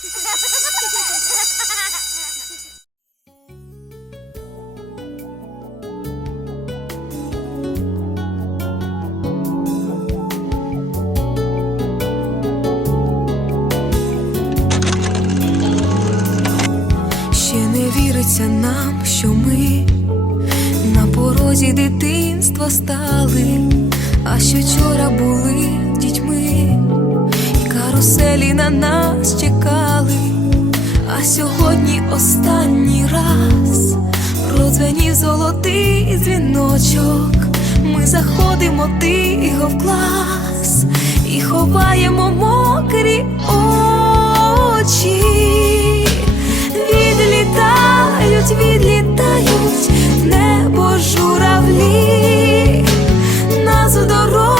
Ще не віриться нам, що ми на порозі дитинства стали, а що вчора були дітьми, каруселі на нас чекали, а сьогодні останній раз продзвенів золотий дзвіночок. Ми заходимо тихо в клас і ховаємо мокрі очі. Відлітають, відлітають в небо журавлі, нас в дорогу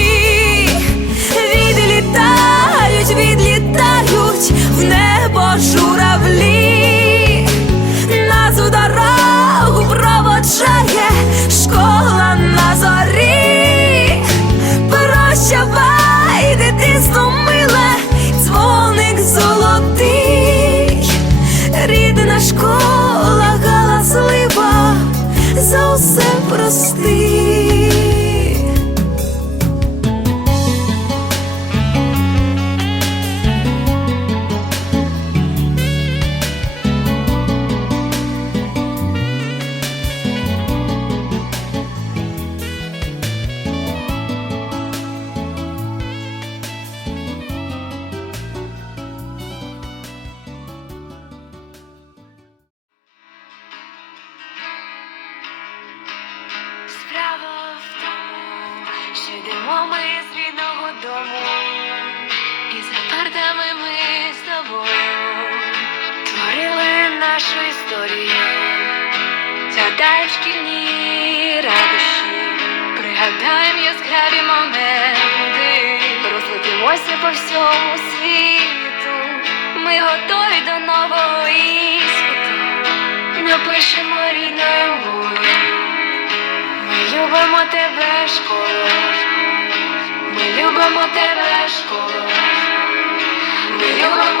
В небо журавлі, нас у дорогу проводжає за ми з тобою творили нашу історію, згадаємо шкільні радощі, пригадаємо яскраві моменти, розлетимося по всьому світу. Ми готові до нового іспиту, напишемо рідною мовою. Ми любимо тебе, школо. Ми любимо тебе, школо. Ми любимо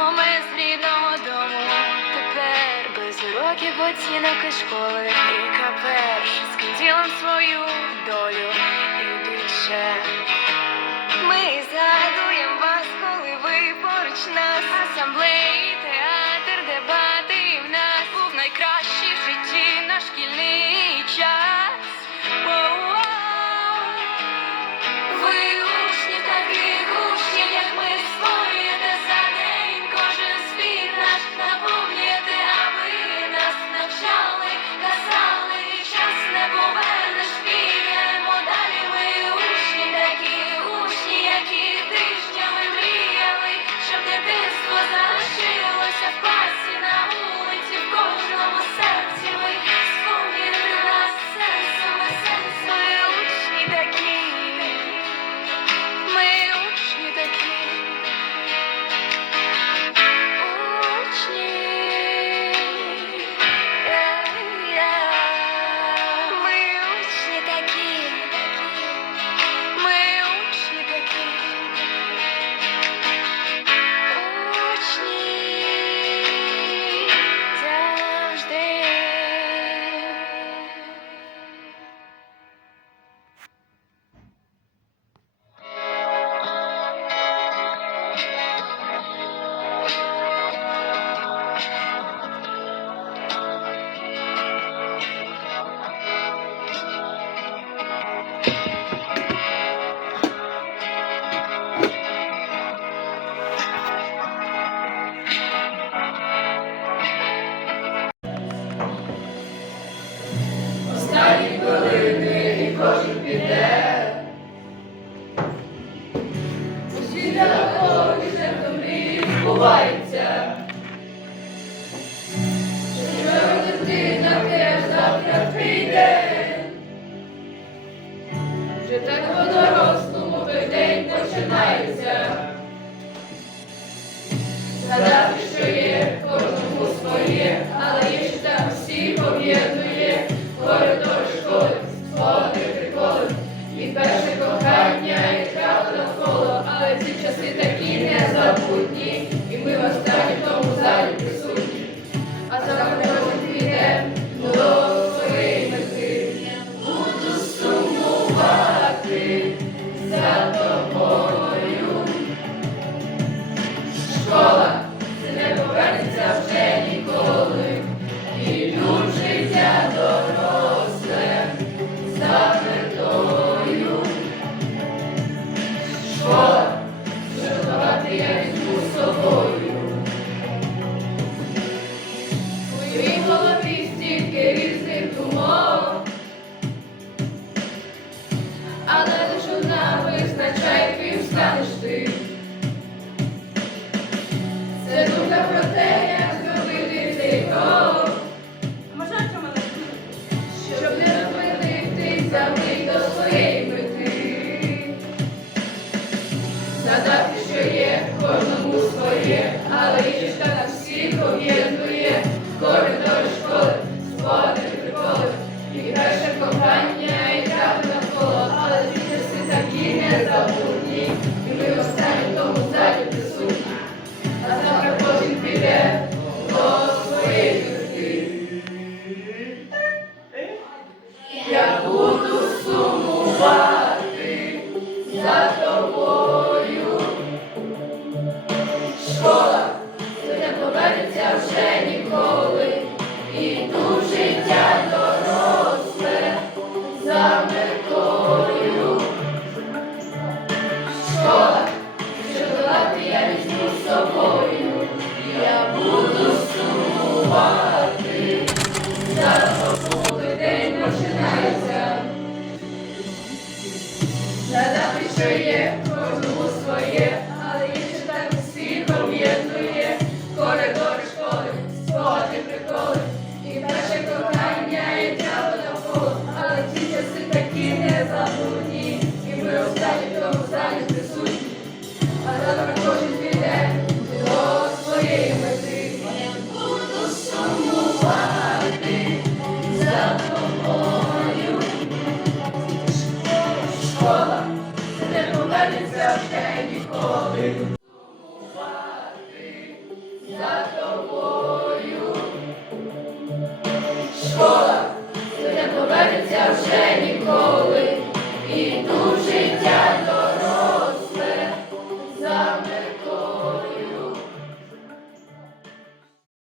Йдемо ми з рідного дому тепер без уроків, оцінок і школи і капер з канділом свою долю і більше ми задумали. Gracias.